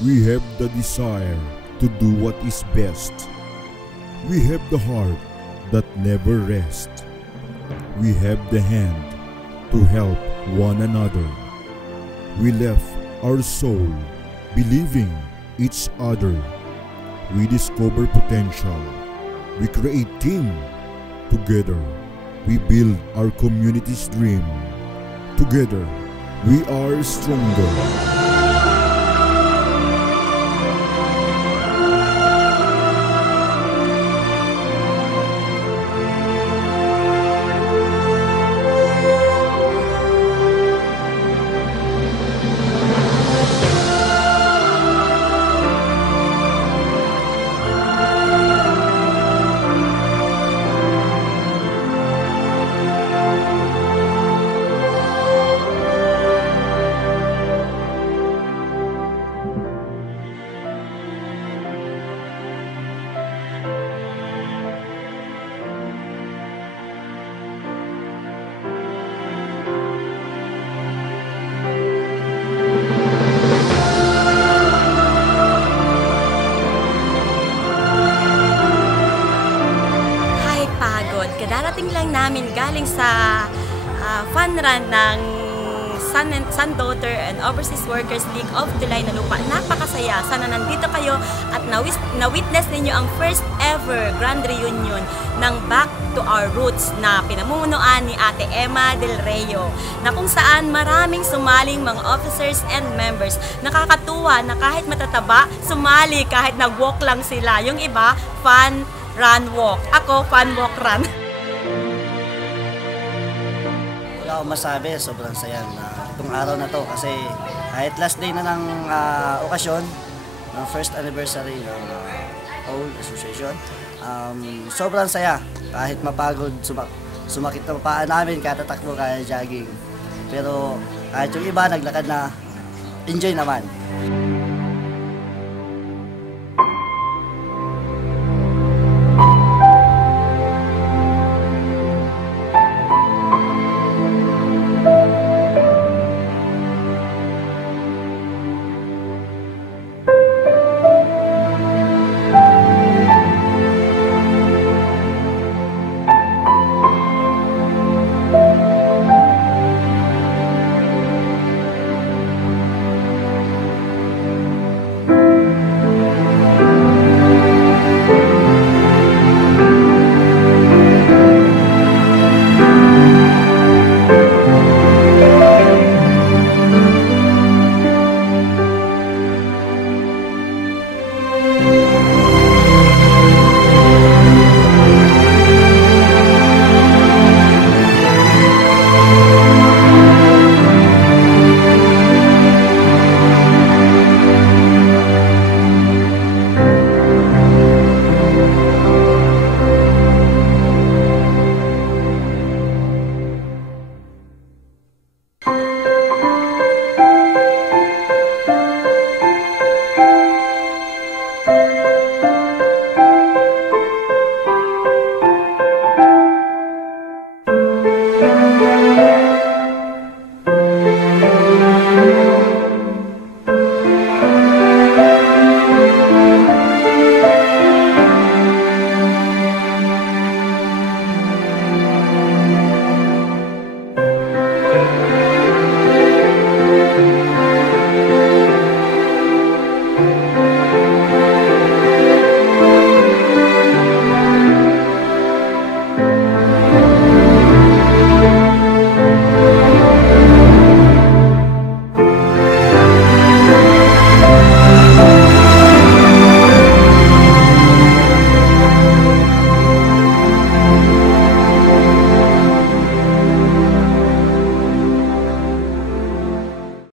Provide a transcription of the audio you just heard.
We have the desire to do what is best. We have the heart that never rests. We have the hand to help one another. We left our soul believing each other. We discover potential. We create team. Together, we build our community's dream. Together, we are stronger. Kadarating lang namin galing sa fun run ng Son, Daughter and Overseas Workers League of Tulay na Lupa. Napakasaya. Sana nandito kayo at na-witness ninyo ang first ever grand reunion ng Back to Our Roots na pinamumunuan ni Ate Emma Del Reo, na kung saan maraming sumaling mga officers and members. Nakakatuwa na kahit matataba, sumali kahit nag-walk lang sila. Yung iba, fun, run, walk. Ako, fun, walk, run. Wala akong masabi, sobrang saya na itong araw na to kasi kahit last day na ng okasyon ng first anniversary ng whole association, sobrang saya kahit mapagod, sumakit na paan namin, katatakbo, kaya jogging, pero kahit yung iba naglakad na, enjoy naman.